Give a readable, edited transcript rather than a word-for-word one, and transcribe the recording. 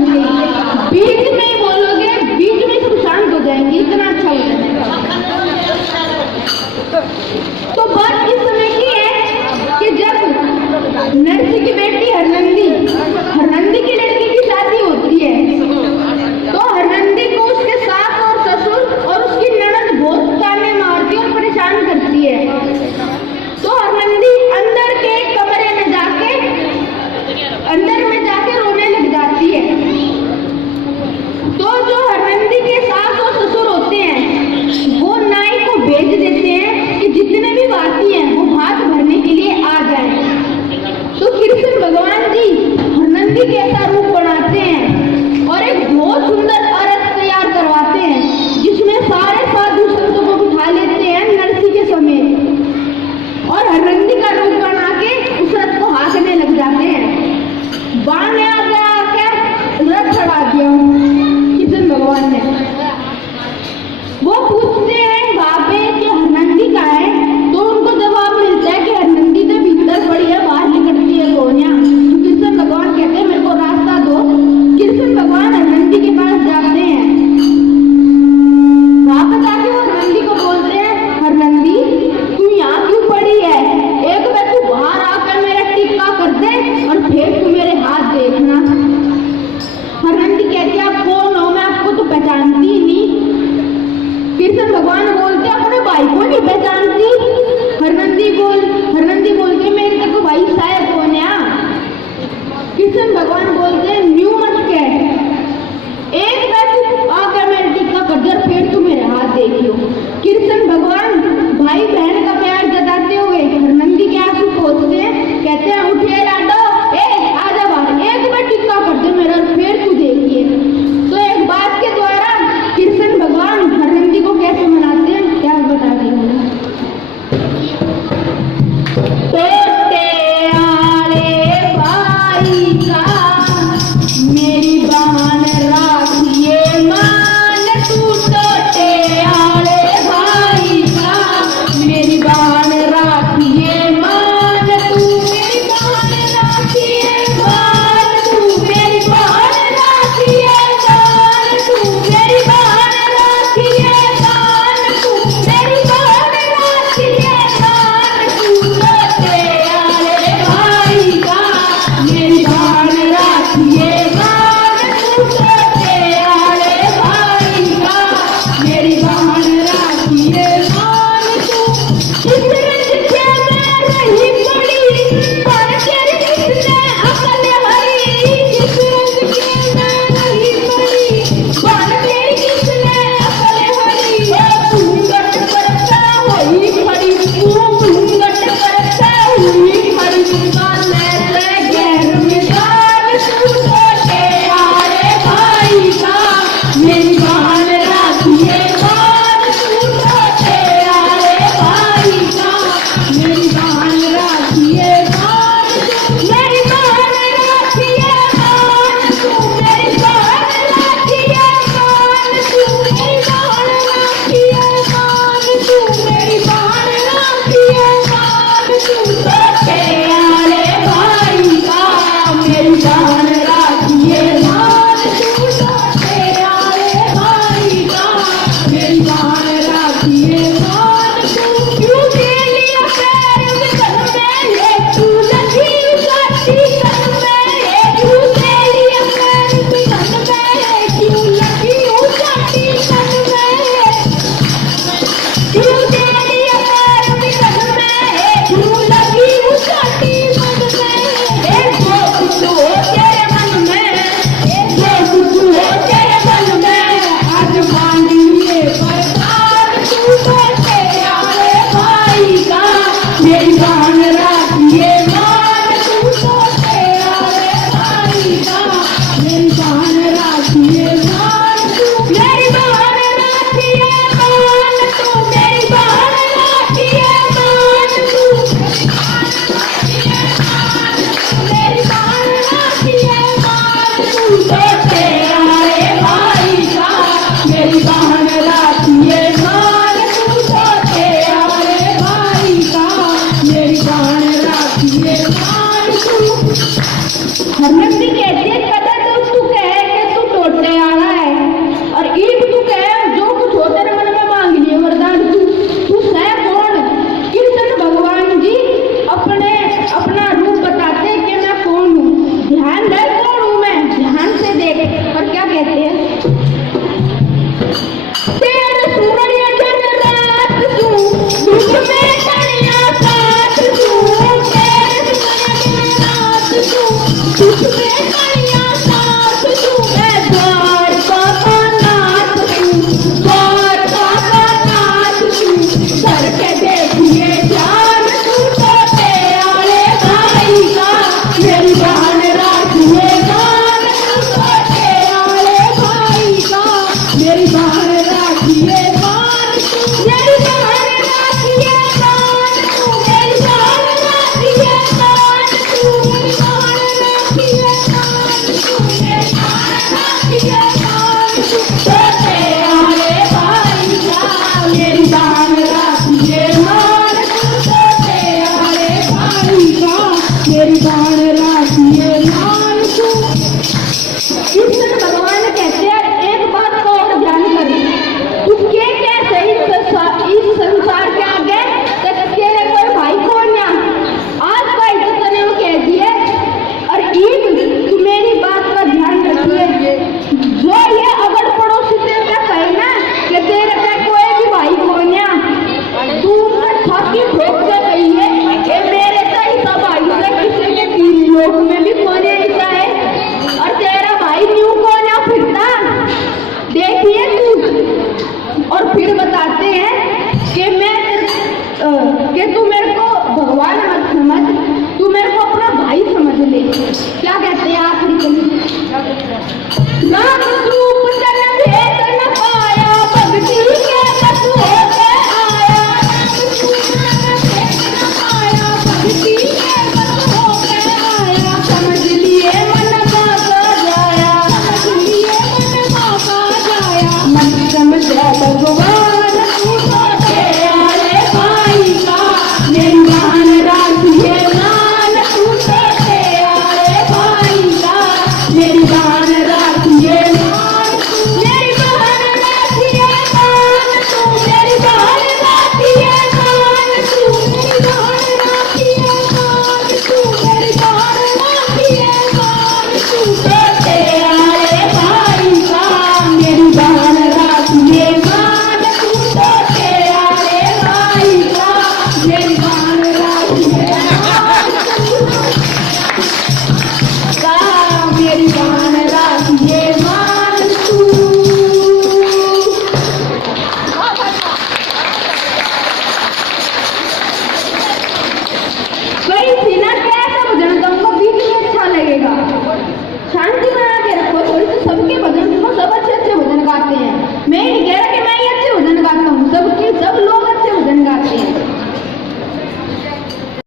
सुन के बीच में ही बोलोगे, बीच में सब शांत हो जाएंगे, इतना अच्छा हो जाएगा। तो बात इस समय की है कि जब नरसी की बेटी हरनंदी की लड़की की शादी होती है, तो हरनंदी को उसके सास और ससुर और उसकी ननद बहुत ताने मारती और परेशान करती है। तो हरनंदी अंदर के कमरे में जाके रोने लग जाती है। तो जो हरनंदी के सास और ससुर होते हैं वो नाई को भेज देते हैं कि जितने भी वासी हैं वो भात भरने के लिए आ जाए। तो कृष्ण भगवान जी हरनंदी कैसा रूप फिर बताते हैं कि तू मेरे को भगवान मत समझ, तू मेरे को अपना भाई समझ ले। क्या कहते हैं आखिरी कली?